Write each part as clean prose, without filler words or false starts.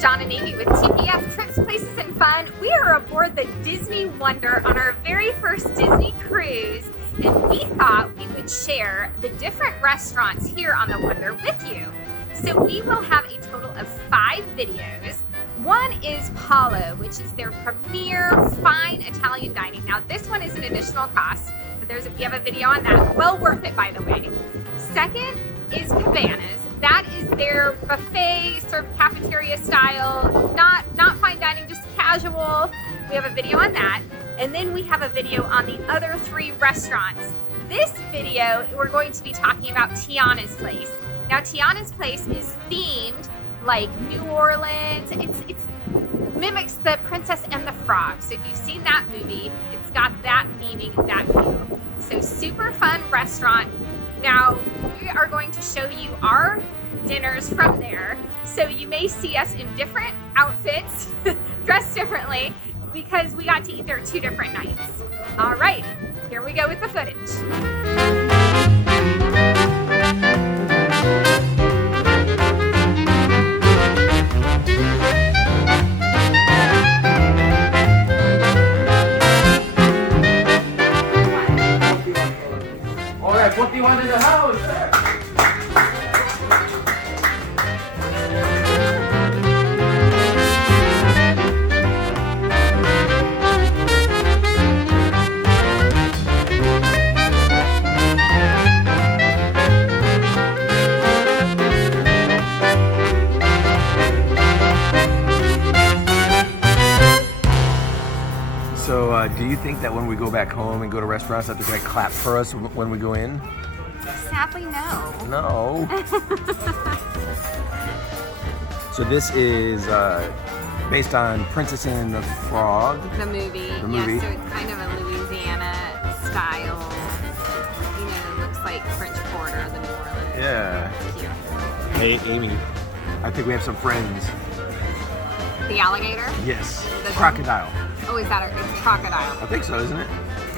John and Amy with TPF Trips, Places, and Fun. We are aboard the Disney Wonder on our very first Disney cruise, and we thought we would share the different restaurants here on the Wonder with you. So we will have a total of 5 videos. One is Palo, which is their premier fine Italian dining. Now this one is an additional cost, but we have a video on that. Well worth it, by the way. Second is Cabanas. That is their buffet, served cafeteria style, not fine dining, just casual. We have a video on that. And then we have a video on the other 3 restaurants. This video, we're going to be talking about Tiana's Place. Now Tiana's Place is themed like New Orleans. It mimics the Princess and the Frog. So if you've seen that movie, it's got that theming, that feel. So super fun restaurant. Now we are going to show you our dinners from there. So you may see us in different outfits, dressed differently, because we got to eat there 2 different nights. All right, here we go with the footage. What do you want in the house? So, do you think that when we go back home and go to restaurants that they're going to clap for us when we go in? Sadly, no. No. So this is based on Princess and the Frog. The movie. The movie. Yeah, so it's kind of a Louisiana style. You know, it looks like French Quarter, the New Orleans. Yeah. Cute. Hey, Amy, I think we have some friends. The alligator? Yes. The Crocodile. Oh, is that it's crocodile? I think so, isn't it?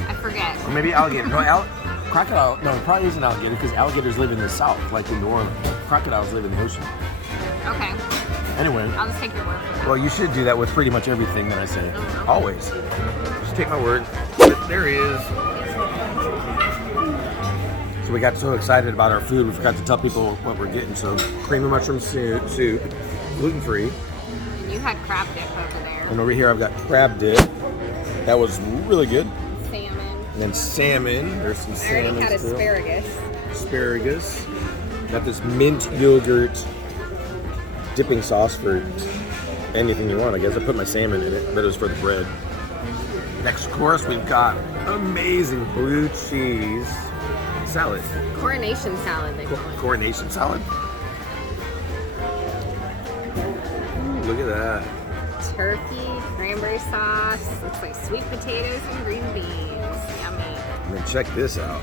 I forget. Or maybe alligator. No, crocodile. No, it probably isn't alligator because alligators live in the south, like in New Orleans. Crocodiles live in the ocean. Okay. Anyway. I'll just take your word for that. Well, you should do that with pretty much everything that I say. Okay. Always. Just take my word. But there is. So we got so excited about our food, we forgot to tell people what we're getting. So cream and mushroom soup, gluten-free. And you had crab dip over there. And over here I've got crab dip. That was really good. Salmon. And then salmon. There's some salmon. I already had still. asparagus. Got this mint yogurt dipping sauce for anything you want. I guess I put my salmon in it, but it was for the bread. Next course, we've got amazing blue cheese salad. Coronation salad, they call it. Coronation salad. Ooh, look at that. Turkey, cranberry sauce. Looks like sweet potatoes and green beans. Yummy. And then check this out.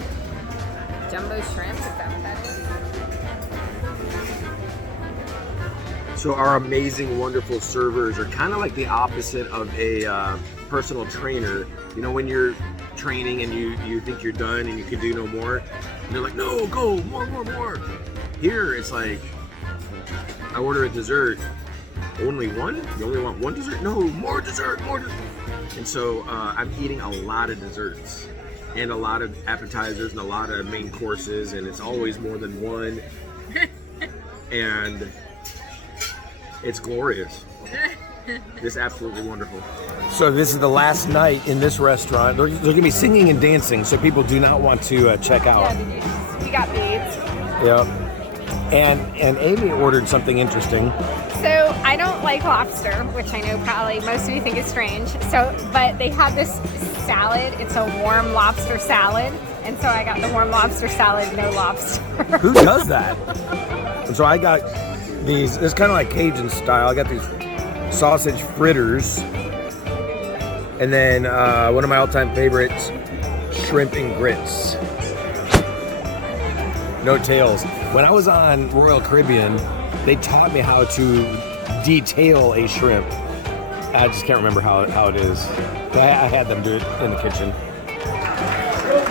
Jumbo shrimp, is that what that is? So our amazing, wonderful servers are kind of like the opposite of a personal trainer. You know, when you're training and you think you're done and you can do no more, and they're like, no, go, more. Here, it's like, I order a dessert. Only one? You only want one dessert? No, more dessert. And so I'm eating a lot of desserts and a lot of appetizers and a lot of main courses, and it's always more than one. And it's glorious. It's absolutely wonderful. So this is the last night in this restaurant. They're going to be singing and dancing, so people do not want to check out. Yeah, we got beads. Yeah. And Amy ordered something interesting. So I don't like lobster, which I know probably most of you think is strange. But they had this salad. It's a warm lobster salad. And so I got the warm lobster salad, no lobster. Who does that? And so I got these, it's kind of like Cajun style. I got these sausage fritters. And then one of my all-time favorites, shrimp and grits. No tails. When I was on Royal Caribbean, they taught me how to detail a shrimp. I just can't remember how it is. I had them do it in the kitchen.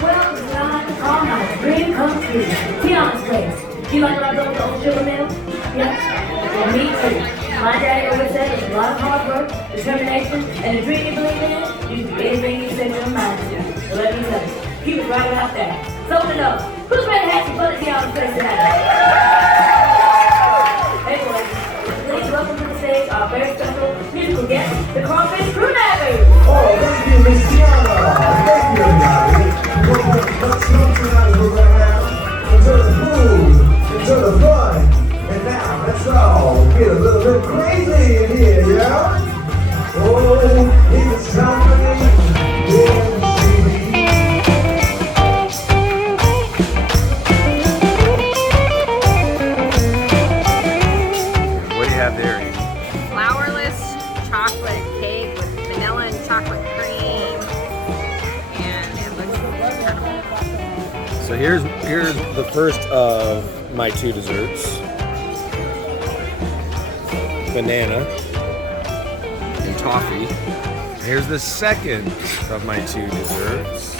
Well done, all my dream come true. Tiana's Place. You like what I built the old sugar mill? Yeah. Well, me too. My daddy always said lot of hard work, determination, and the dream you believe in, you can do anything you set your mind to. So let me know. Keep it right out there. So to know, who's ready to have some fun at Tiana's place tonight? Hey boys, please welcome to the stage our very special musical guest, the Crawfish Crew Divers. Oh, thank you, Miss Tiana. Thank you, everybody. Let's go tonight. We're going to have into the food, into the fun. And now, let's all get a little bit crazy in here, yeah? Oh, it's company. Yeah, What do you have there, Amy? Flourless chocolate cake with vanilla and chocolate cream. And it looks incredible. So here's the first of my two desserts. Banana and toffee. Here's the second of my two desserts.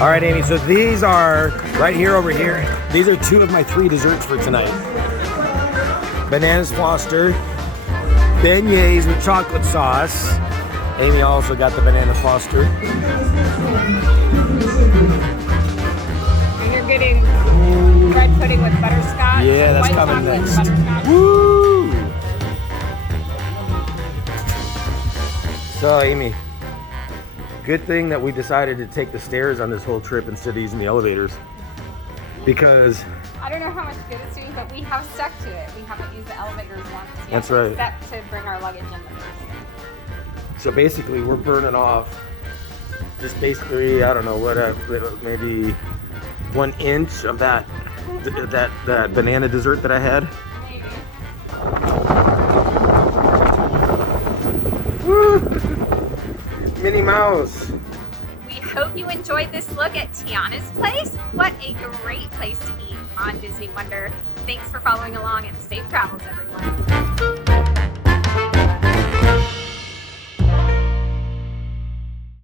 All right, Amy, so these are right here over here. These are two of my three desserts for tonight. Bananas Lobster, beignets with chocolate sauce. Amy also got the banana Foster. And you're getting bread pudding with butterscotch. Yeah, that's white coming chocolate next. butterscotch. Woo! So, Amy, good thing that we decided to take the stairs on this whole trip instead of using the elevators. Because I don't know how much good it's doing, but we have stuck to it. We haven't used the elevators once yet. That's right. Except to bring our luggage in the first. So basically, we're burning off just basically, I don't know what, maybe 1 inch of that banana dessert that I had. Woo! Minnie Mouse. We hope you enjoyed this look at Tiana's place. What a great place to eat on Disney Wonder. Thanks for following along and safe travels, everyone.